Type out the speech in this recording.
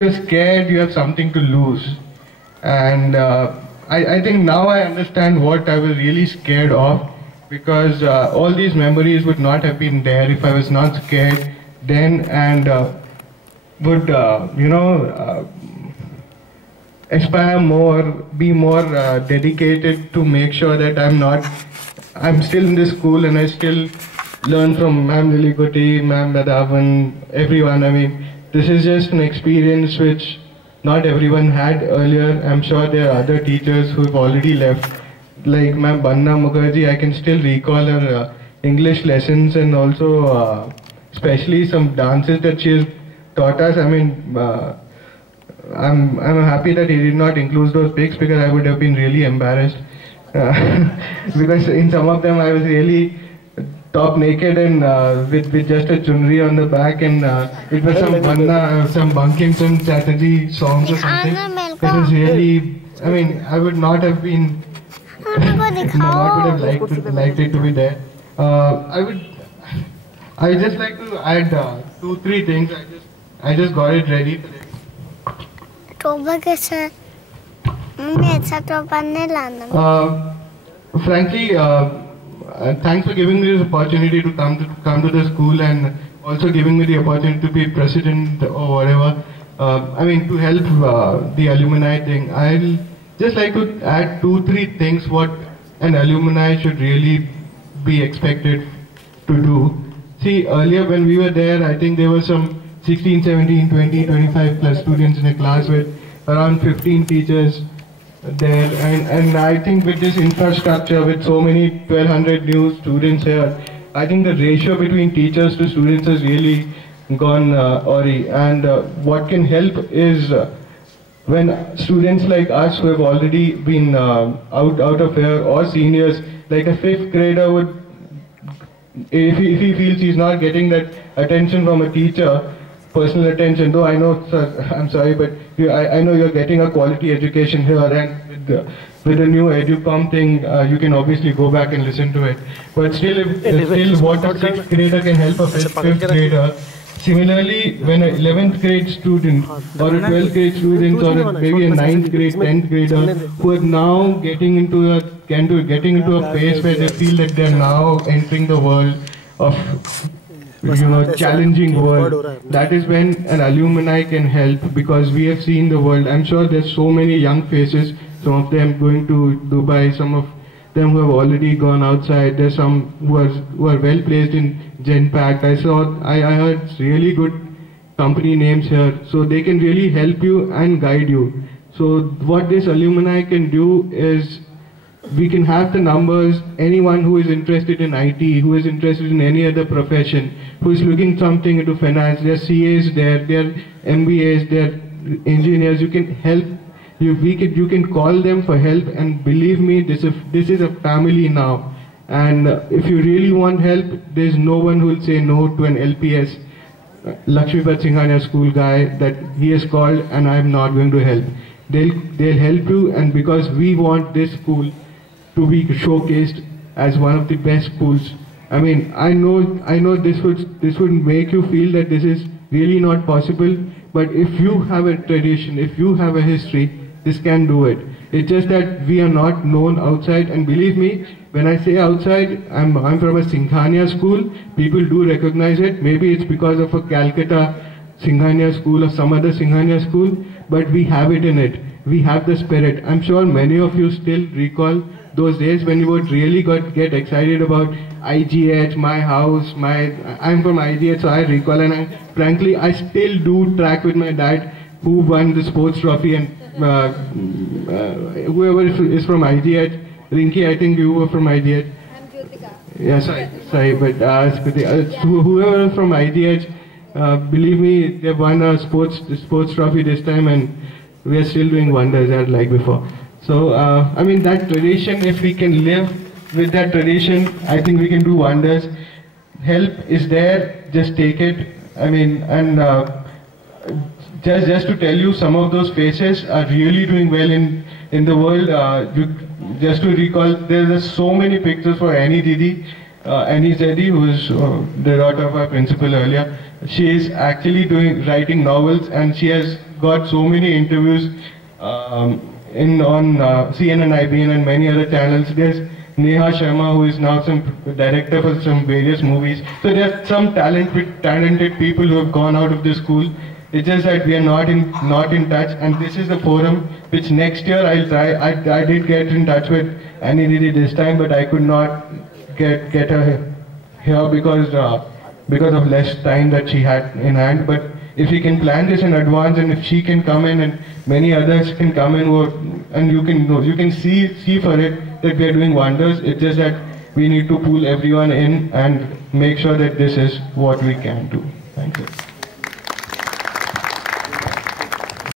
you're scared, you have something to lose. And I think now I understand what I was really scared of, because all these memories would not have been there if I was not scared then, and would, aspire more, be more dedicated to make sure that I'm still in this school and I still learn from Ma'am Lilikoti, Ma'am Nadavan, everyone. I mean, this is just an experience which not everyone had earlier. I'm sure there are other teachers who've already left. Like Ma'am Banna Mukherjee, I can still recall her English lessons, and also especially some dances that she has taught us. I mean, I'm happy that he did not include those pics, because I would have been really embarrassed. Because in some of them I was really top naked and with just a chunri on the back, and it was some Bankim Chatterjee songs or something. It was really, I mean, I would not have been, not would have liked it to be there. I would just like to add 2-3 things. I just got it ready today. Frankly, thanks for giving me this opportunity to come to the school, and also giving me the opportunity to be president or whatever. I mean, to help the alumni thing. I'll just like to add 2-3 things what an alumni should really be expected to do. See, earlier when we were there, I think there were some 16, 17, 20, 25 plus students in a class with around 15 teachers there, and I think with this infrastructure, with so many 1200 new students here, I think the ratio between teachers to students has really gone awry. And what can help is when students like us who have already been out of here, or seniors, like a 5th grader would, if he feels he's not getting that attention from a teacher, personal attention, though I know, sir, I'm sorry, but I know you're getting a quality education here, and with the new EduCom thing, you can obviously go back and listen to it. But still, what a 6th grader can help a 5th grader. Similarly, when an 11th grade student or a 12th grade student, or maybe a 9th grade, 10th grader, who are now getting into a phase where they feel that they're now entering the world of, challenging world, that is when an alumni can help, because we have seen the world. I'm sure there's so many young faces, some of them going to Dubai, some of them who have already gone outside. There's some who are well placed in Genpact. I heard really good company names here, so they can really help you and guide you. So what this alumni can do is, we can have the numbers. Anyone who is interested in IT, who is interested in any other profession, who is looking something into finance, there are CAs there, there are MBAs, there are engineers, you can help. You can call them for help, and believe me, this is a family now. And if you really want help, there's no one who will say no to an LPS, Lakshmipat Singhania school guy, that he has called and I'm not going to help. They'll help you, and because we want this school to be showcased as one of the best schools. I mean, I know this would make you feel that this is really not possible, but if you have a tradition, if you have a history, this can do it. It's just that we are not known outside, and believe me, when I say outside, I'm from a Singhania school. People do recognize it. Maybe it's because of a Calcutta Singhania school or some other Singhania school, but we have it in it. We have the spirit. I'm sure many of you still recall those days when you would really get excited about IGH, my house, I'm from IGH, so I recall, and frankly, I still do track with my dad, who won the sports trophy, and whoever is from IGH, Rinki, I think you were from IGH. I'm Jyotika. Yeah, sorry, but whoever from IGH, believe me, they won a sports trophy this time, and we are still doing wonders as like before. So, I mean, that tradition, if we can live with that tradition, I think we can do wonders. Help is there, just take it. I mean, and just to tell you, some of those faces are really doing well in the world. Just to recall, there's so many pictures for Annie Didi, Annie Zedi, who is the daughter of our principal earlier. She is actually writing novels, and she has got so many interviews on CNN, IBN and many other channels. There's Neha Sharma, who is now some director for some various movies. So there's some talented people who have gone out of the school. It's just that we are not in touch, and this is the forum which next year I'll try. I did get in touch with Annie Didi this time, but I could not get her here because of less time that she had in hand. But if we can plan this in advance, and if she can come in and many others can come in, and you can see for it that we are doing wonders. It's just that we need to pull everyone in and make sure that this is what we can do. Thank you.